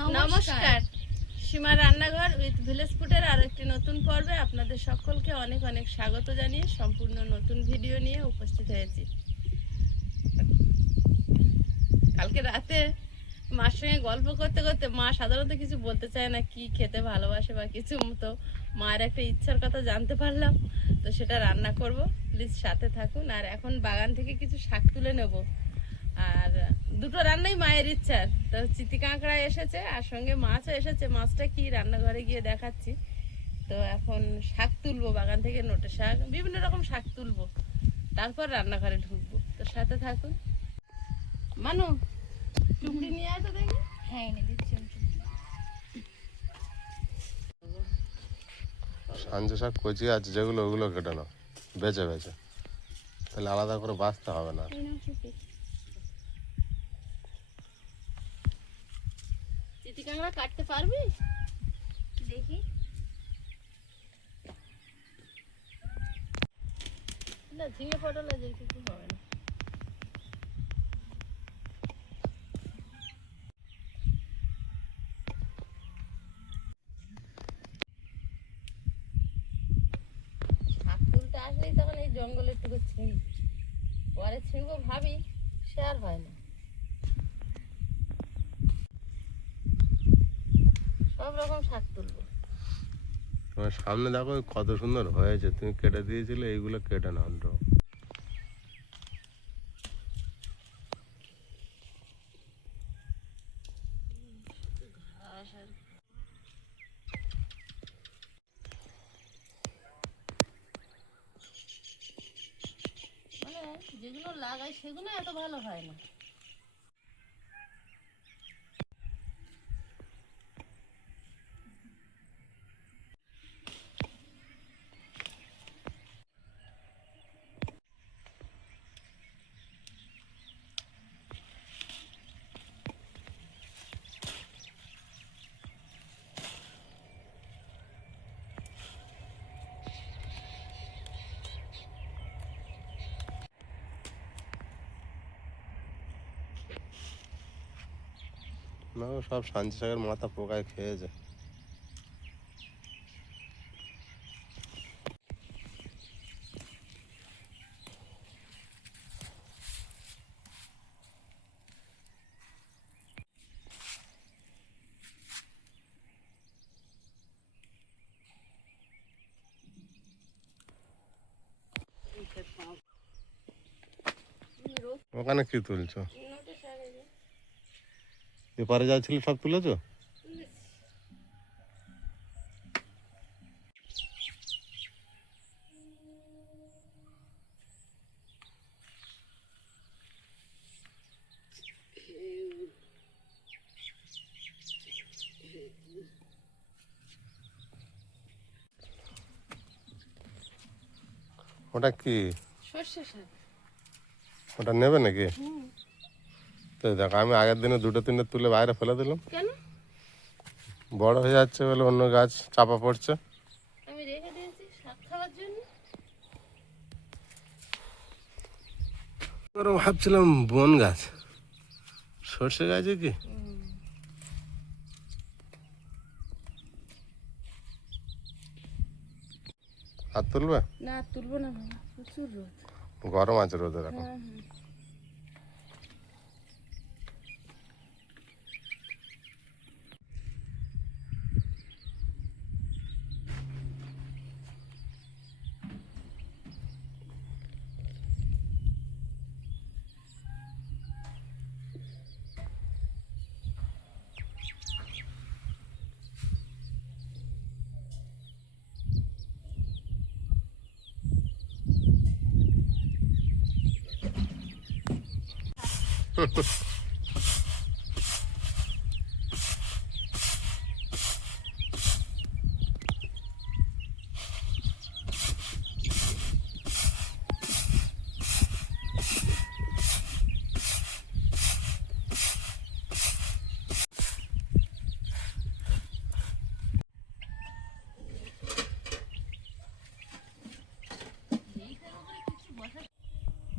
নমস্কার, সীমা রান্নাঘর with village ফুডের আরো একটি নতুন পর্বে আপনাদের সকলকে অনেক অনেক স্বাগত জানিয়ে সম্পূর্ণ নতুন ভিডিও নিয়ে উপস্থিত হয়েছি। কালকে রাতে মার সঙ্গে গল্প করতে করতে মা সাধারণত কিছু বলতে চায় না, কি খেতে ভালোবাসে বা কিছু, তো মায়ের একটা ইচ্ছার কথা জানতে পারলাম, তো সেটা রান্না করব। প্লিজ সাথে থাকুন। আর এখন বাগান থেকে কিছু শাক তুলে নেব, আর দুটো রান্নাই মায়ের ইচ্ছার। তো চিতি কাঁকড়া এসেছে আর সঙ্গে মাছও এসেছে, মাছটা কি রান্নাঘরে গিয়ে দেখাচ্ছি। তো এখন শাক তুলবো বাগান থেকে, নোটে শাক, বিভিন্ন রকম শাক তুলবো, তারপর রান্নাঘরে ঢুকবো। তো সাথে থাকুন। মানু, চুমড়ি নিয়ে আয় তো দেখি। হ্যাঁ, এনে দিচ্ছি। সাঞ্জে শাক কচি আছে যেগুলো, ওগুলো কেটে নাও বেছে বেছে, তাহলে আলাদা করে বাছতে হবে না। চিতি কাঁকড়া কাটতে পারবি? দেখি। না, ঝিঙে পটল আছে, কিছু হবে না। শাক তুলতে আসলেই তখন এই জঙ্গলের টুকু ছিঁড়ি, পরে ছিঁড়বো ভাবি, সে আর হয় না। সব রকম শাক তুলবো। তোমার সামনে দেখো কত সুন্দর হয়েছে, তুমি কেটে দিয়েছিলে, এইগুলো কেটে নাও। মানে যেগুলো লাগাই সেগুলো এত ভালো হয় না। না, সব সাঞ্জে শাকের মাথা পোকায় খেয়েছে। ওখানে কি তুলছো? এপারে যা ছিল সব তুলেছো? ওটা কি? সর্ষে শাক। ওটা নেবে নাকি? তো দেখো, আমি আগের দিনে দুটো তিনটে তুলে বাইরে ফেলে দিলাম। কেন? বড় হয়ে যাচ্ছে বলে অন্য গাছ চাপা পড়ছে। আমি রেখে দিয়েছি শাক খাওয়ার জন্য। ভাবছিলাম বন গাছ, সর্ষে গাছে কি? আর তুলবে না, তুলবো না বাবা, প্রচুর রোদ। গরম আছে রোদে এখন। হ্যাঁ।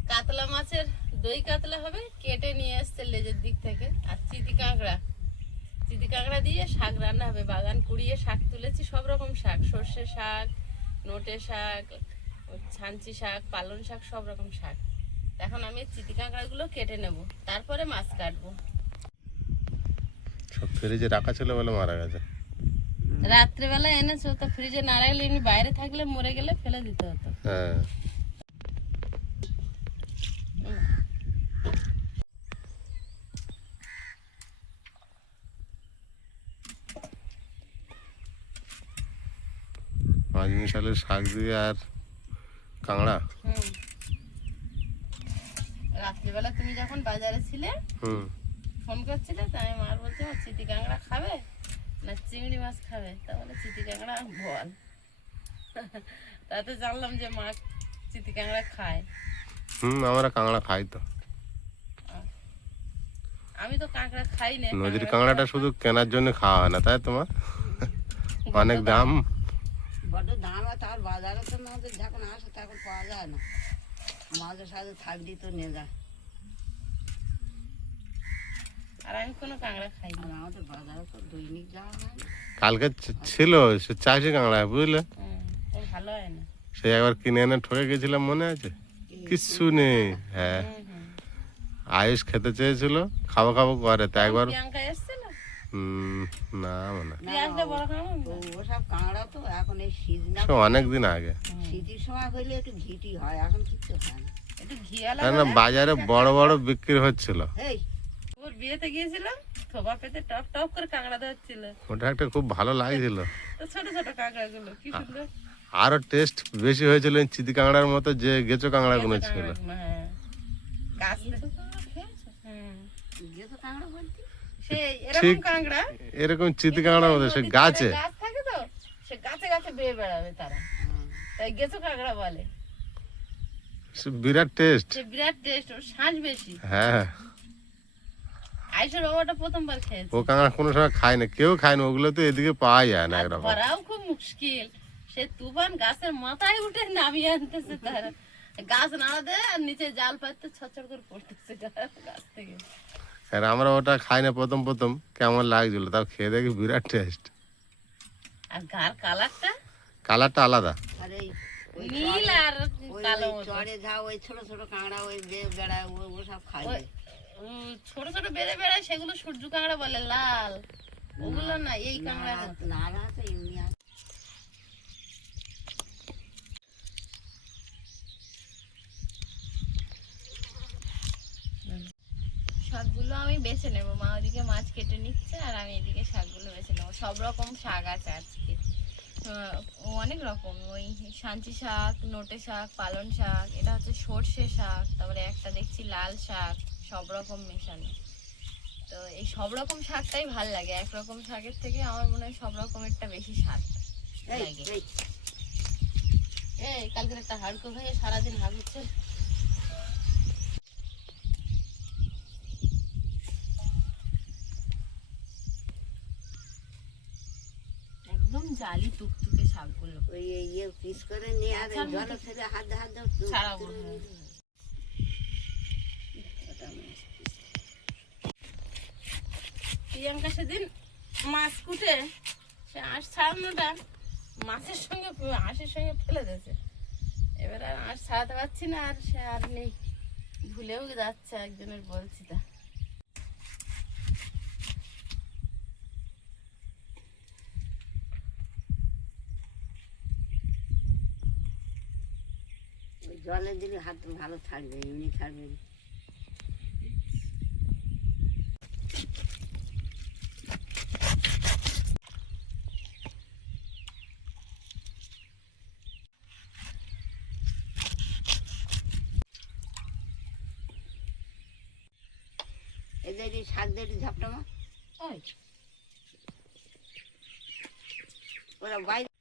কাতলা মাছের দই কাতলা হবে, কেটে নিয়ে এসছে লেজের দিক থেকে। আর চিতি কাঁকড়া চিতি কাঁকড়া দিয়ে শাক রান্না হবে। বাগান কুড়িয়ে শাক তুলেছি, সব রকম শাক, সর্ষে শাক, নোটে শাক, ছাঞ্চি শাক, পালং শাক, সব রকম শাক। এখন আমি চিতি কাঁকড়াগুলো কেটে নেব, তারপরে মাছ কাটবো। সব ফ্রিজে রাখা ছিল বলে মারা গেছে। রাত্রেবেলা এনেছো তো, ফ্রিজে না রাখলে এমনি বাইরে থাকলে মরে গেলে ফেলে দিতে হতো। হ্যাঁ, পাঁচ মিশালের শাক দিয়ে আর কাঁকড়া। হুম। রাত্রিবেলা তুমি যখন বাজারে ছিলে, হুম, ফোন করছিলে, তাই মার বলছে আমার চিতি কাঁকড়া খাবে না চিংড়ি মাছ খাবে, তা বলে চিতি কাঁকড়া বল। তাতে জানলাম যে মা চিতি কাঁকড়া খায়। আমরা কাঁকড়া খাই তো। আমি তো কাঁকড়া খাই না। নদীর কাঁকড়াটা শুধু কেনার জন্য খাওয়া হয় না, তাই তোমার? অনেক দাম। বড্ড দাম, আর তার বাজারে তো আমাদের যখন আসে তখন পাওয়া যায় না, মাঝে সাঝে থাকলেই তো নিয়ে যায়। আর আমি কোনো কাঁকড়া খাই না। আর আমাদের বাজারে তো দৈনিক যাওয়া হয় না। কালকে ছিল সে চাষি কাঁকড়া, বুঝলে? ও ভালো হয় না। সে একবার কিনে এনে ঠকে গেছিলাম, মনে আছে? কিচ্ছু নেই। হ্যাঁ, আয়ুষ খেতে চেয়েছিল, খাবো খাবো করে, তা একবার প্রিয়াঙ্কা এসছিল? না মনে হয়। প্রিয়াঙ্কা বড় কাঁকড়া তো ওসব কাঁকড়া তো এখন এই সিজনা, সে অনেক দিন আগে। শীতের সময় হইলে একটু ঘিটি হয়, এখন কিচ্ছু হয় না। একটু ঘিয়ালা। না, বাজারে বড় বড় বিক্রি হচ্ছিল। এই ওর বিয়েতে গিয়েছিলাম, থোপা পেতে টপ টপ করে কাঁকড়া ধরছিল। ওটা একটা খুব ভালো লাগছিল। তো ছোট ছোট কাঁকড়া গুলো কি সুন্দর। আরো টেস্ট বেশি হয়েছিল এই চিতি কাঁকড়ার মতো যে গেঁচো কাঁকড়া গুলো ছিল। হ্যাঁ, গাছ গেছো কাঁকড়া খেয়েছো? গেছো কাঁকড়া বলতে সে এরকম কাঁকড়া এরকম চিতি কাঁকড়ার মতো সে গাছে। গাছ থাকে তো, সে গাছে গাছে বেয়ে বেড়াবে তারা, তাই গেছো কাঁকড়া বলে। সে বিরাট টেস্ট। সে বিরাট টেস্ট, ওর শ্বাস বেশি। হ্যাঁ, আইসের বাবাটা প্রথমবার খেয়েছে। ও কাঁকড়া কোনো সময় খায় না, কেউ খায় না, ওগুলো তো এদিকে পাওয়া যায় না আর একরকম। ধরাও খুব মুশকিল। সে তুফান গাছের মাথায় উঠে নামিয়ে আনতেছে তারা, গাছ নাড়াতে আর নিচে জাল পাততে ছটছট করে পড়তেছে গাছ থেকে। আর আমরা ওটা খাই না প্রথম প্রথম, কেমন লাগছিল, তাও খেয়ে দেখি বিরাট টেস্ট। আর গার কালারটা কালারটা আলাদা। আর এই ওই নীল আর কালো মতো। চড়ে যা ওই ছোট ছোট কাঁকড়া ওই বেড়ায়, ও সব খায় না। ছোট ছোট বেড়ে বেড়ায়, সেগুলো সূর্য কাঁকড়া বলে, লাল। ওগুলো না, এই কাঁকড়া না না তো এমনি আছে। শাকগুলো আমি বেছে নেব। মা ওদিকে মাছ কেটে নিচ্ছে আর আমি এদিকে শাকগুলো বেছে নেবো। সব রকম শাক আছে আজকে, অনেক রকম। ওই সাঞ্চি শাক, নোটে শাক, পালং শাক, এটা হচ্ছে সর্ষে শাক, তারপরে একটা দেখছি লাল শাক, সব রকম মেশানো। তো এই সব রকম শাকটাই ভাল লাগে। একরকম শাকের থেকে আমার মনে হয় সব রকমেরটা বেশি স্বাদ এই লাগে। এই এই কালকের একটা হাড়কো হয়ে সারাদিন হাগুচ্ছে। একদম জালি টুকটুকে শাকগুলো। ওই ইয়ে পিস করে নিয়ে আর এই জলে ফেলে হাত দাও ছাড়াবো। প্রিয়াঙ্কা সেদিন মাছ কুটে সে আঁশ ছাড়ানোটা মাছের সঙ্গে আঁশের সঙ্গে ফেলে দিয়েছে। এবার আর আঁশ ছাড়াতে পারছি না, আর সে আর নেই, ভুলেও যাচ্ছে, একজনের বলছি তা। জলে দিলে হাত ভালো ছাড়বে, এমনি ছাড়বে না। এদের শাক দিয়ে ঝাপটা মাছ ওরা বাইরে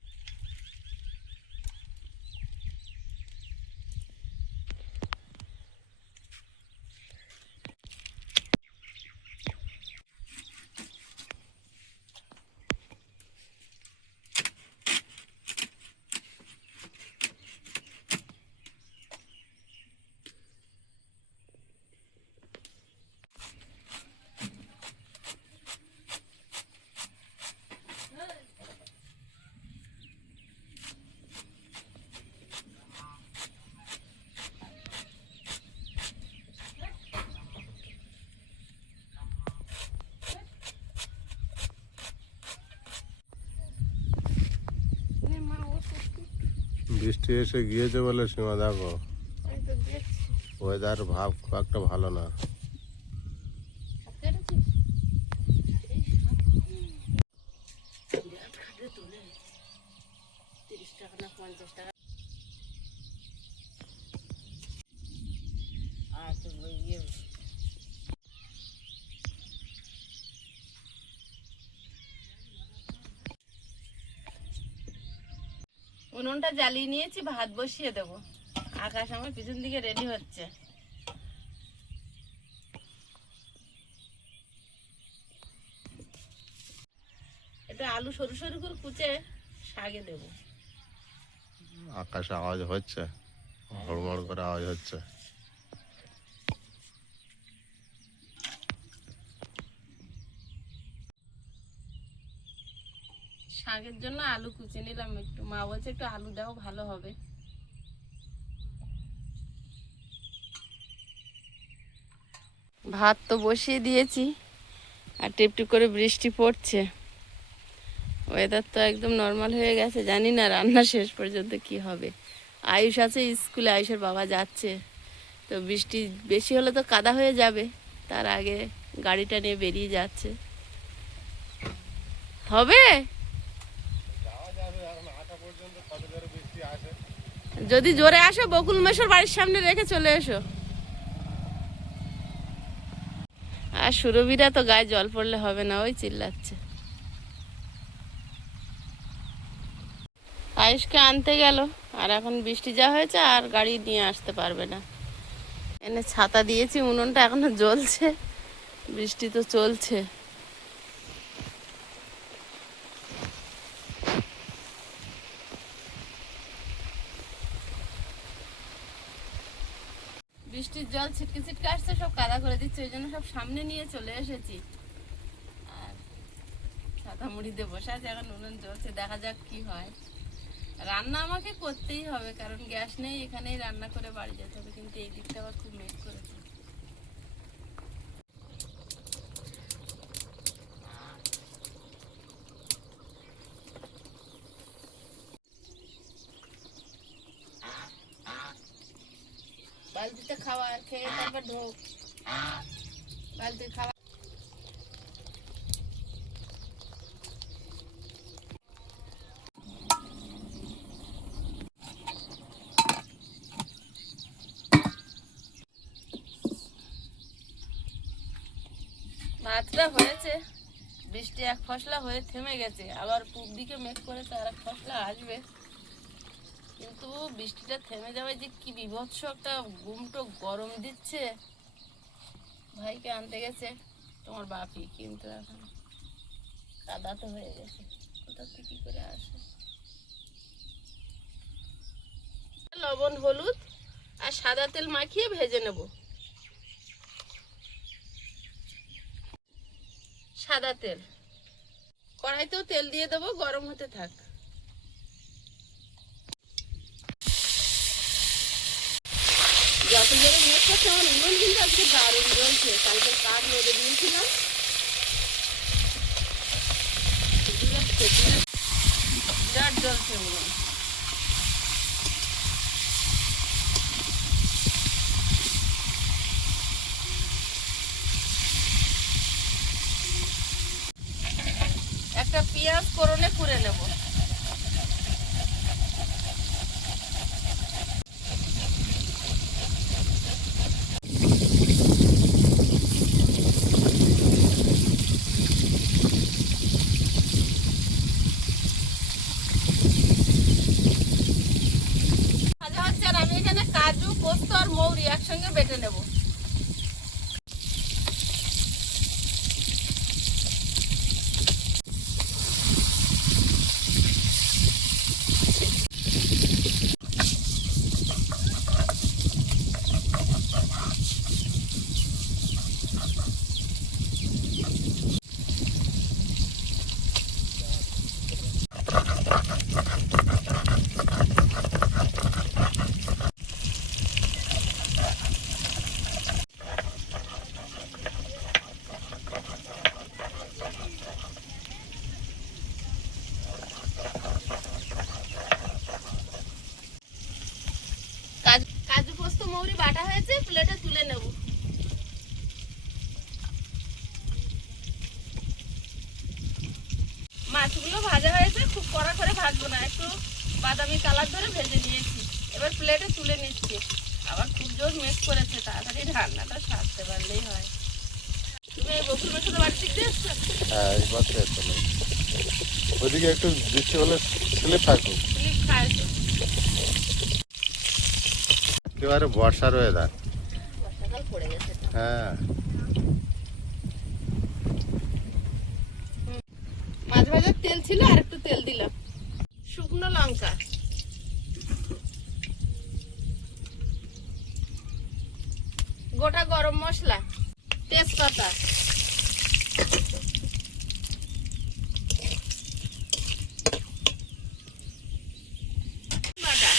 বৃষ্টি এসে গিয়েছে বলে সীমা দেখো আমি তো দেখছি। ওয়েদার ভাব খুব একটা ভালো না। সাপ কেটেছিস? বিরাট খাটে তোলে 30 টাকা না 50 টাকা। আর তো ওই ইয়ে উনুনটা জ্বালিয়ে নিয়েছি, ভাত বসিয়ে দেবো। আকাশ আমার পিছন দিকে রেডি হচ্ছে। এটা আলু সরু সরু করে কুচে শাকে দেবো। আকাশে আওয়াজ হচ্ছে, হড়মড় করে আওয়াজ হচ্ছে। শাকের জন্য আলু কুচে নিলাম একটু। মা বলছে একটু আলু দাও, ভালো হবে। ভাত তো বসিয়ে দিয়েছি, আর টিপ টিপ করে বৃষ্টি পড়ছে। ওয়েদার তো একদম নর্মাল হয়ে গেছে। জানি না রান্না শেষ পর্যন্ত কি হবে। আয়ুষ আছে স্কুলে, আয়ুষের বাবা যাচ্ছে। তো বৃষ্টি বেশি হলে তো কাদা হয়ে যাবে, তার আগে গাড়িটা নিয়ে বেরিয়ে যাচ্ছে। হবে যদি জোরে আসো, বকুল মেশোর বাড়ির সামনে রেখে চলে এসো। আর সুরভিরা তো গায়ে জল পড়লে হবে না, ওই চিল্লাচ্ছে। আয়ুষকে আনতে গেল, আর এখন বৃষ্টি যা হয়েছে আর গাড়ি নিয়ে আসতে পারবে না। এনে ছাতা দিয়েছি, উনুনটা এখনো জ্বলছে, বৃষ্টি তো চলছে। বৃষ্টির জল ছিটকে ছিটকে আসছে, সব কাদা করে দিচ্ছে, ওই জন্য সব সামনে নিয়ে চলে এসেছি। আর ছাতা মুড়ি দিয়ে বসে আছে, এখন উনুন জ্বলছে, দেখা যাক কি হয়। রান্না আমাকে করতেই হবে, কারণ গ্যাস নেই, এখানেই রান্না করে বাড়ি যেতে হবে। কিন্তু এই দিকটা আবার খুব মেঘ করেছে। বালতিতে খাওয়া খেয়ে তারপর ঢোক, বালতি খাওয়া। ভাতটা হয়েছে, বৃষ্টি এক ফসলা হয়ে থেমে গেছে, আবার পূব দিকে মেঘ করেছে, আর এক ফসলা আসবে। কিন্তু বৃষ্টিটা থেমে যাবে যে কি বিভৎস একটা গুমটো গরম দিচ্ছে। ভাইকে আনতে গেছে তোমার বাপি, কিন্তু এখন কাদা তো হয়ে গেছে, কোথা থেকে কি করে আসে। লবণ হলুদ আর সাদা তেল মাখিয়ে ভেজে নেব। সাদা তেল কড়াইতেও তেল দিয়ে দেবো, গরম হতে থাক। যত জোরে মেঘ করছে, আমার উনুন কিন্তু আজকে দারুণ জ্বলছে। কালকে কাঠ রোদে দিয়েছিলাম, বিরাট জ্বলছে উনুন। একটা পেঁয়াজ ফোড়নে পুড়ে নেব। ভাজা হচ্ছে, আর আমি এখানে কাজু, পোস্ত আর মৌরি একসঙ্গে বেটে নেব। মাছগুলো ভাজা হয়েছে, খুব কড়া করে ভাজবো না, একটু বাদামি কালার ধরে ভেজে নিয়েছি। এবার প্লেটে তুলে নিচ্ছি। আবার খুব জোর মেঘ করেছে, তাড়াতাড়ি রান্নাটা সারতে পারলেই হয়। তুমি এই বকুল মাছের বাড়ি দিক দিয়ে এসছো? হ্যাঁ এই মাত্র চলে ওইদিকে একটু বৃষ্টি হলে স্লিপ থাকুক। স্লিপ খায় তো। একেবারে বর্ষার ওয়েদার। বর্ষাকাল পড়ে গেছে। হ্যাঁ মাছ ভাজার তেল ছিল, আর একটু তেল দিলাম। শুকনো লঙ্কা, গোটা গরম মশলা, তেজপাতা, বাটা,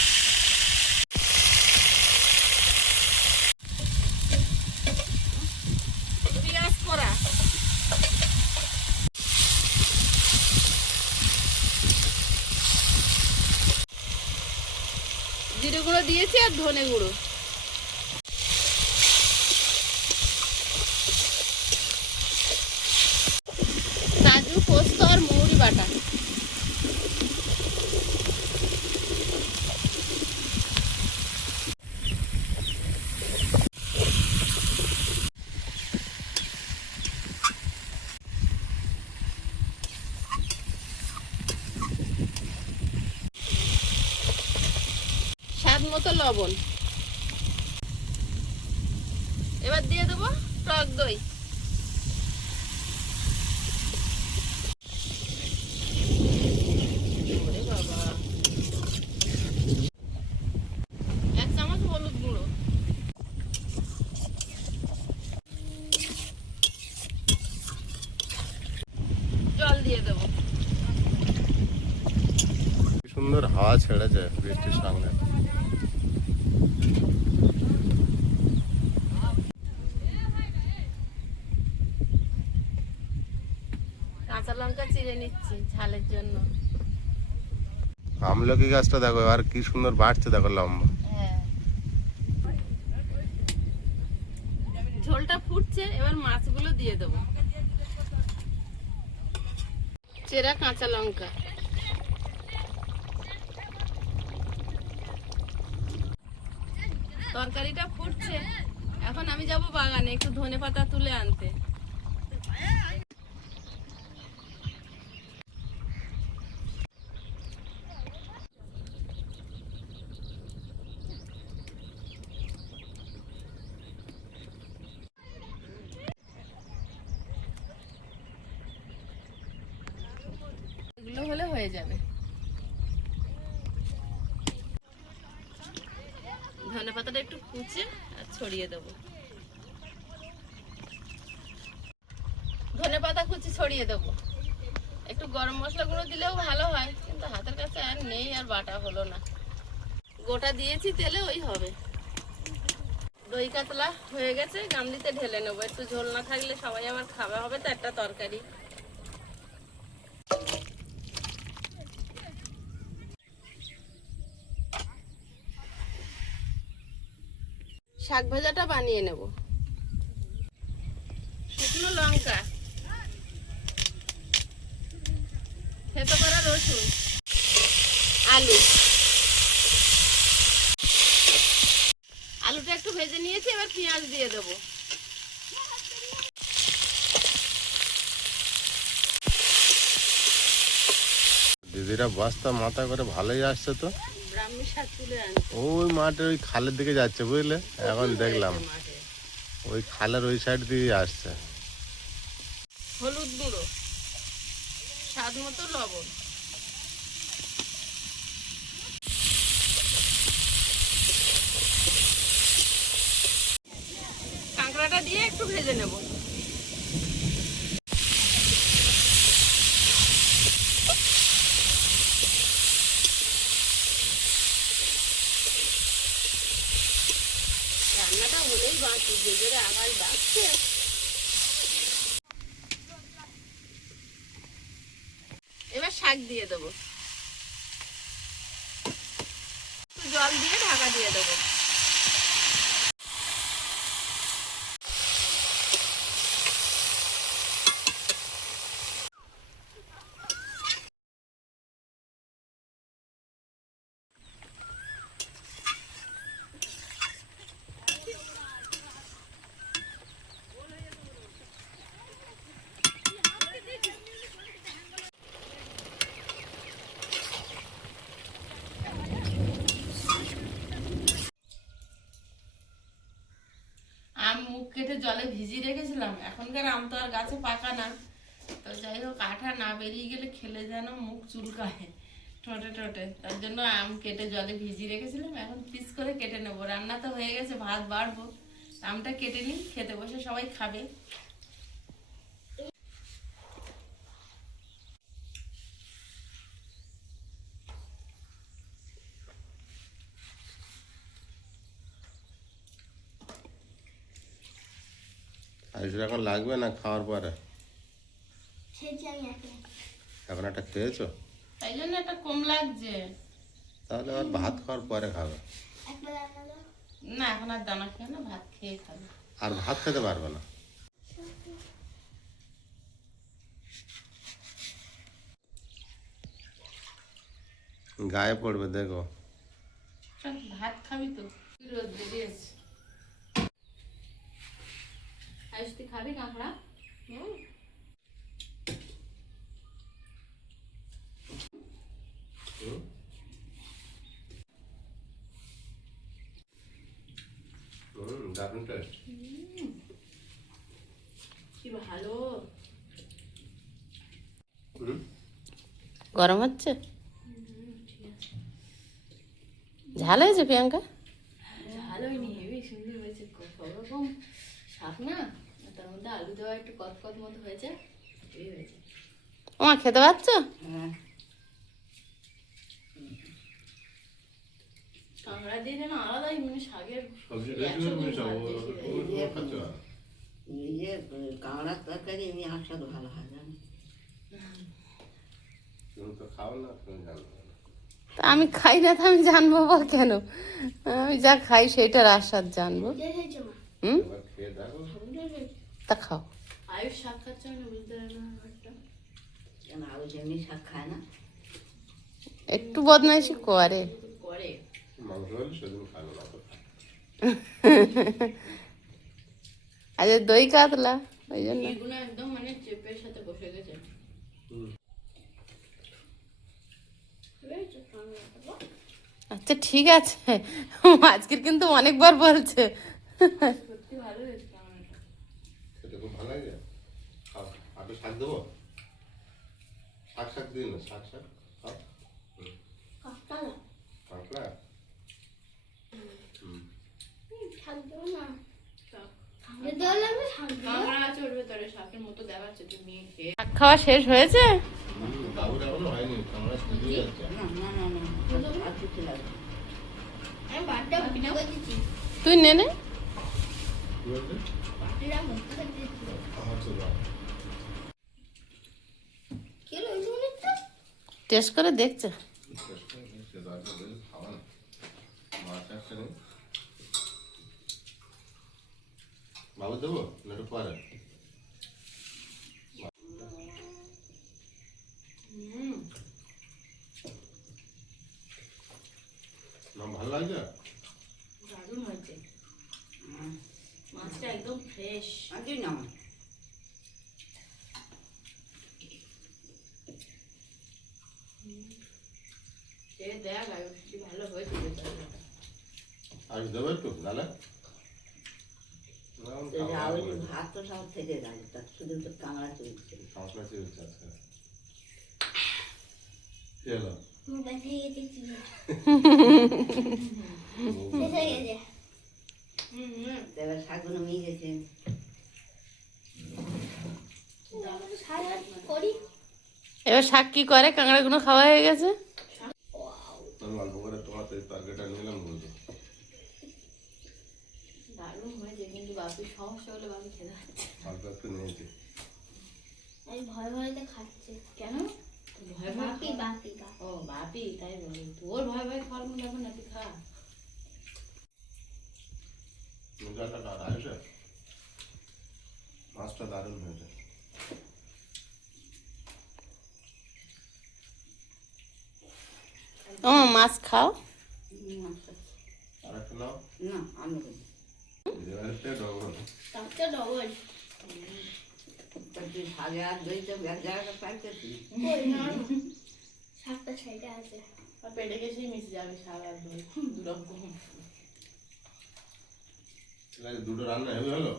পেঁয়াজ কড়া, জিরে গুঁড়ো দিয়েছি আর ধনে গুঁড়ো। কাজু, পোস্ত আর মৌরি বাটা। স্বাদ মতো লবণ। এবার দিয়ে দেবো টক দই। ওরে বাবা, 1 চামচ হলুদ গুঁড়ো। জল দিয়ে দেবো। কি সুন্দর হাওয়া ছেড়েছে বৃষ্টির সঙ্গে। কাঁচা লঙ্কা চিড়ে নিচ্ছি ঝালের জন্য। আমলকি গাছটা দেখো আর কি সুন্দর বাড়ছে, দেখো লম্বা। হ্যাঁ, ঝোলটা ফুটছে, এবার মাছগুলো দিয়ে দেবো। চেরা কাঁচা লঙ্কা, তরকারিটা ফুটছে। এখন আমি যাব বাগানে একটু ধনেপাতা তুলে আনতে। এগুলো হলে হয়ে যাবে। ধনেপাতাটা একটু কুচে আর ছড়িয়ে দেবো। ধনেপাতা কুচি ছড়িয়ে দেবো। একটু গরম মশলা গুঁড়ো দিলেও ভালো হয়, কিন্তু হাতের কাছে আর নেই, আর বাটা হলো না। গোটা দিয়েছি তেলে, ওই হবে। দই কাতলা হয়ে গেছে, গামলিতে ঢেলে নেবো। একটু ঝোল না থাকলে সবাই আমার খাওয়া হবে তো একটা তরকারি। শাক ভাজাটা বানিয়ে নেব। শুকনো লঙ্কা, থেতো করা রসুন, আলু। আলুটা একটু ভেজে নিয়েছি, এবার পেঁয়াজ দিয়ে দেবো। দিদিরা বস্তা মাথা করে ভালোই আসছে তো। ব্রাহ্মী শাক তুলে আনছি। ওই মাঠে ওই খালের দিকে যাচ্ছে বুঝলে, এখন দেখলাম মাঠে। ওই খালের ওই সাইড দিয়ে আসছে। হলুদ গুঁড়ো, স্বাদ মতো লবণ, কাঁকড়াটা দিয়ে একটু ভেজে নেব। রান্নাটা হলেই বাঁচি, যে জোরে আওয়াজ বাঁচছে। এবার শাক দিয়ে দেবো, একটু জল দিয়ে ঢাকা দিয়ে দেবো। জলে ভিজিয়ে রেখেছিলাম। এখনকার আম তো আর গাছে পাকা না, তো যাই হোক আঠা না বেরিয়ে গেলে খেলে যেন মুখ চুলকায় ঠোঁটে ঠোঁটে, তার জন্য আম কেটে জলে ভিজিয়ে রেখেছিলাম। এখন পিস করে কেটে নেবো। রান্না তো হয়ে গেছে, ভাত বাড়বো, আমটা কেটে নিই, খেতে বসে সবাই খাবে। আয়ুষের এখন লাগবে না খাওয়ার পরে? এখন একটা খেয়েছো, তাই জন্য একটা কম লাগছে। তাহলে আর ভাত খাওয়ার পরে খাবে। না এখন আর দানা খেয়ে না, ভাত খেয়ে খাবে। আর ভাত খেতে পারবে না। গায়ে পড়বে দেখো। ভাত খাবি তো? রোদ বেরিয়েছে। আয়ুষ তুই খাবি কাঁকড়া? দারুণ টেস্ট। কি ভালো। গরম হচ্ছে? ঝাল হয়েছে প্রিয়াঙ্কা? ঝাল হয়নি, হেবি সুন্দর হয়েছে। সব রকম শাক না, তার মধ্যে আলু দেওয়া একটু কত মতো হয়েছে, হেবি হয়েছে। ওমা খেতে পাচ্ছ? হ্যাঁ কাঁকড়া দিয়ে যেন আলাদাই মানে শাকের সবজি 100 গুণ স্বাদ বেশি হয়েছে। ইয়ে কাঁকড়ার তরকারি এমনি একসাথে ভালো হয় জানো। তুমি তো খাও না, তুমি জানো না। তা আমি খাই না, তো আমি জানবো বা কেন? আমি যা খাই সেটার আস্বাদ জানবো। হুম, এবার খেয়ে দেখো। তা খাও। আয়ুষ শাক খাচ্ছে মানে বুঝতে পারবে না ব্যাপারটা। কেন আলু এমনি শাক খায় না? একটু বদমাইশি করে। করে মাংস হলে সেদিন খাবে না তো। আজ দই কাতলা, ওই জন্য। এগুলো একদম মানে চেপের সাথে বসে গেছে। আচ্ছা ঠিক আছে, আজকের কিন্তু অনেকবার বলছে। সত্যি ভালো হয়েছে কাঁকড়াটা। খেতে খুব ভালো লাগে। খাও, আপনি শাক দেবো? শাক দিন না, শাক খাও। কাঁকড়া কাঁকড়া আছে ওর ভেতরে, শাকের মতো দেখাচ্ছে, তুমি নিয়ে খেয়ে। শাক খাওয়া শেষ হয়েছে? বাবুর এখনো হয়নি, কাঁকড়া শুকিয়ে যাচ্ছে। আর কিছু লাগবে তুই নে নে। কি বলছে? আচ্ছা, দাও। টেস্ট করে দেখছে। সে দরকার হলে খাওয়া না। মাছ একটা নেই। বাবু দেবো না একটু পরে? না ভালো লাগছে? দারুণ হয়েছে, মাছটা একদম ফ্রেশ। আজই না খেয়ে দেখ আয়ুষ কি ভালো হয়েছে বেচারাটা। আর দেবো একটু নালে? আলু ভাত তো সব থেকে যাবে, তার শুধু তো কাঁকড়া চলছে। সমস্যা হচ্ছে আজকে। কি হলো? এবার শাকগুলো নিয়ে গেছে। এবার শাক কি করে? কাঁকড়াগুলো খাওয়া হয়ে গেছে। আমি অল্প করে তোমার তরকারিটা নিলাম বলতো। দারুণ হয়েছে, কিন্তু বাপির সমস্যা হলে বাপি খেতে পাচ্ছে। অল্প একটু নিয়েছি। আমি ভয় ভয়তে খাচ্ছে। কেন? ভয় ভয় বাপি বাপি বাপি। ও বাপি তাই বলি, তোর ভয় ভয় খাওয়ার কোনো ব্যাপার না, তুই খা। জলটা দাও আয়ুষে। মাছটা দারুণ হয়েছে। ও মাছ খাও। আর একটা নাও। না আমি এবারে ডবল। তারটা ডবল। তুই শাকে আর দই তো এক জায়গাটা পাই করছি। ওই না শাকটা সাইডে আছে। আর পেটে গেছেই মিশে যাবে শাক আর দই, দুরকম। দুটো রান্না হেভি হলো।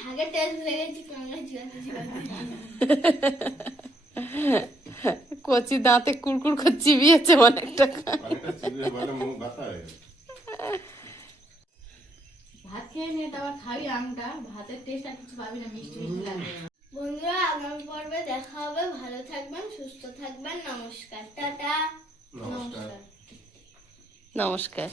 শাকের টেস্ট ভুলে গেছি কামড়া জিগাতে কচি দাঁতে কুড়কুড় করে চিবিয়েছে অনেকটা। ভাত খেয়ে নিয়ে তারপর খাবি আমটা, ভাতের টেস্ট আর কিছু পাবি না, মিষ্টি মিষ্টি লাগবে। বন্ধুরা আগামী পর্বে দেখা হবে। ভালো থাকবেন, সুস্থ থাকবেন। নমস্কার, টাটা। নমস্কার। নমস্কার।